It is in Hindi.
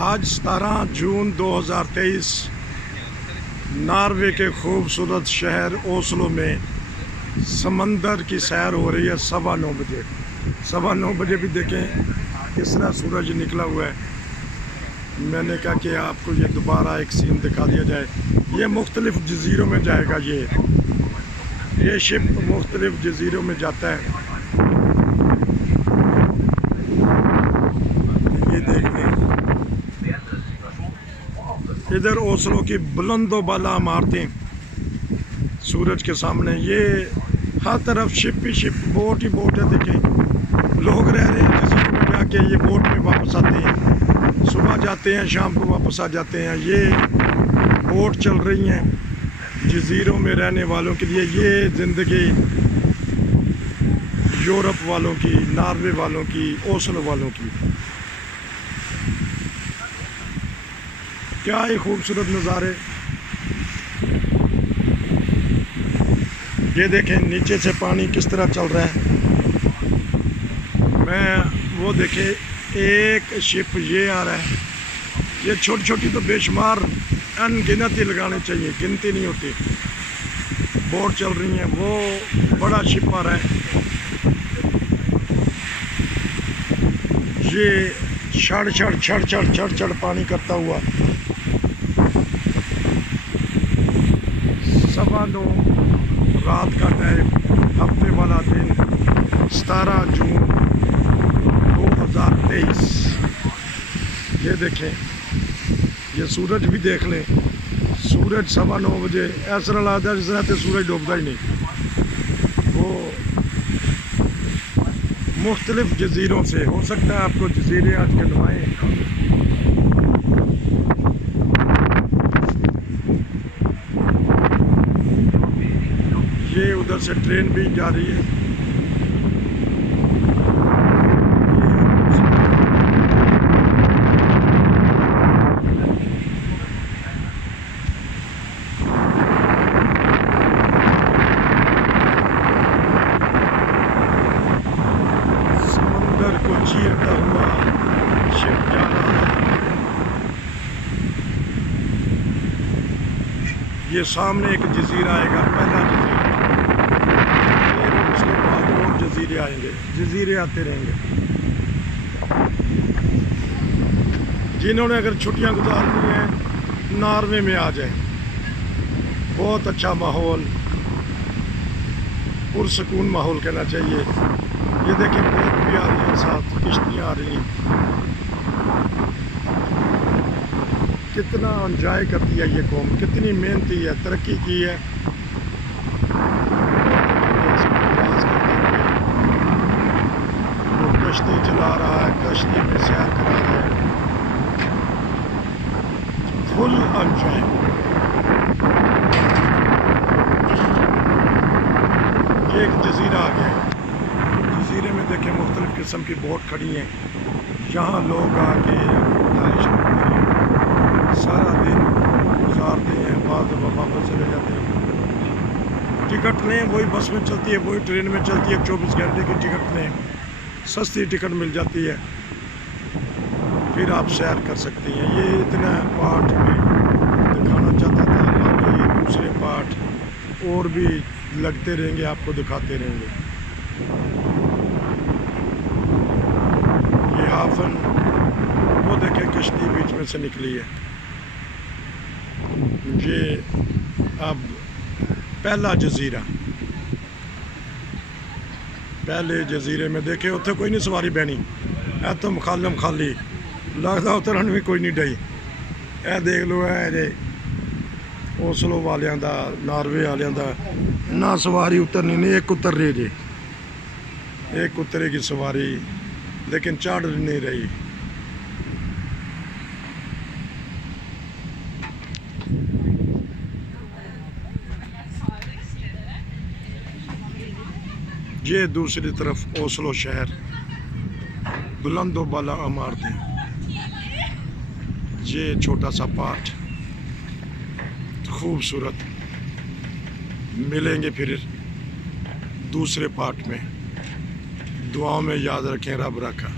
आज 17 जून 2023 नॉर्वे के खूबसूरत शहर ओस्लो में समंदर की सैर हो रही है 9:15 बजे। 9:15 बजे भी देखें किस तरह सूरज निकला हुआ है। मैंने कहा कि आपको ये दोबारा एक सीन दिखा दिया जाए। ये मुख्तलिफ जजीरों में जाएगा। ये शिप मुख्तलिफ जजीरों में जाता है। ये देख लें, इधर ओस्लो की बुलंदो बाला इमारतें सूरज के सामने। ये हर तरफ शिप ही शिप, बोट ही बोट है। देखें लोग रह रहे हैं जजीरों में जाके, ये बोट में वापस आते हैं, सुबह जाते हैं, शाम को वापस आ जाते हैं। ये बोट चल रही हैं जजीरों में रहने वालों के लिए। ये ज़िंदगी यूरोप वालों की, नॉर्वे वालों की, ओस्लो वालों की। क्या ही खूबसूरत नज़ारे। ये देखें नीचे से पानी किस तरह चल रहा है। वो देखें एक शिप ये आ रहा है। ये छोटी छोटी तो बेशुमार अनगिनत ही लगाने चाहिए, गिनती नहीं होती। बोट चल रही हैं, वो बड़ा शिप आ रहा है। ये छड़ छड़ छड़ छड़ छड़ छड़ पानी करता हुआ 9:15 रात का टाइम, हफ्ते वाला दिन, 17 जून 2023। ये देखें, ये सूरज भी देख लें। सूरज 9:15 बजे ऐसा लगता है जिस तरह सूरज डूबता ही नहीं। वो मुख्तलिफ जजीरों से, हो सकता है आपको जजीरे आज गिनवाएं। ये उधर से ट्रेन भी जा रही है। समंदर को चीरता हुआ शिप जा रहा है। ये सामने एक जजीरा आएगा, पहला जजीरा। उसके बाद और जजीरे आएंगे, जजीरे आते रहेंगे। जिन्होंने अगर छुट्टियां गुजारनी हैं नॉर्वे में आ जाए। बहुत अच्छा माहौल, पुरसकून माहौल कहना चाहिए। ये देखें बोट भी आ रही है, साथ किश्तियाँ आ रही हैं। कितना एंजॉय करती है ये कौम, कितनी मेहनती है, तरक्की की है। वो कश्ती चला रहा है, कश्ती में सैर करा रहा है, फुल एंजॉय। ये एक जजीरा आ गया है। जजीरे में देखें मुख्तलिफ किस्म की बोट खड़ी हैं। यहाँ लोग आके रिहाइश करते हैं, सारा दिन गुजारते हैं, बाद में वापस चले जाते हैं। टिकट लें, वही बस में चलती है, वही ट्रेन में चलती है। 24 घंटे की टिकट लें, सस्ती टिकट मिल जाती है, फिर आप सैर कर सकती हैं। ये इतना पार्ट में दिखाना चाहता था, बाकी दूसरे पार्ट और भी लगते रहेंगे, आपको दिखाते रहेंगे। ये हाफन, वो देखें किश्ती बीच में से निकली है। ये अब पहला जजीरा, पहले जजीरे में देखे उत्थे कोई नहीं सवारी बहनी, ए तो मखालम खाली लगता, उतरन भी कोई नहीं डई। ए देख लो, है ओस्लो वालियां दा, नॉर्वे वालियां दा ना सवारी उतरनी नहीं। एक उतर रही जी, एक उतरेगी सवारी, लेकिन चढ़ नहीं रही। ये दूसरी तरफ ओस्लो शहर, बुलंदो बाला इमारतें। ये छोटा सा पार्ट खूबसूरत। मिलेंगे फिर दूसरे पार्ट में। दुआओं में याद रखें, रब रखा।